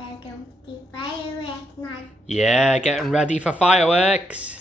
Welcome to fireworks night. Yeah, getting ready for fireworks.